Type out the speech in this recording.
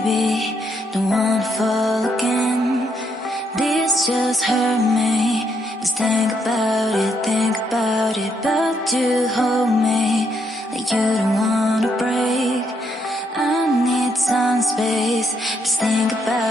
baby, don't wanna fall again. This just hurt me. Just think about it, but you hold me like you don't wanna break. I need some space, just think about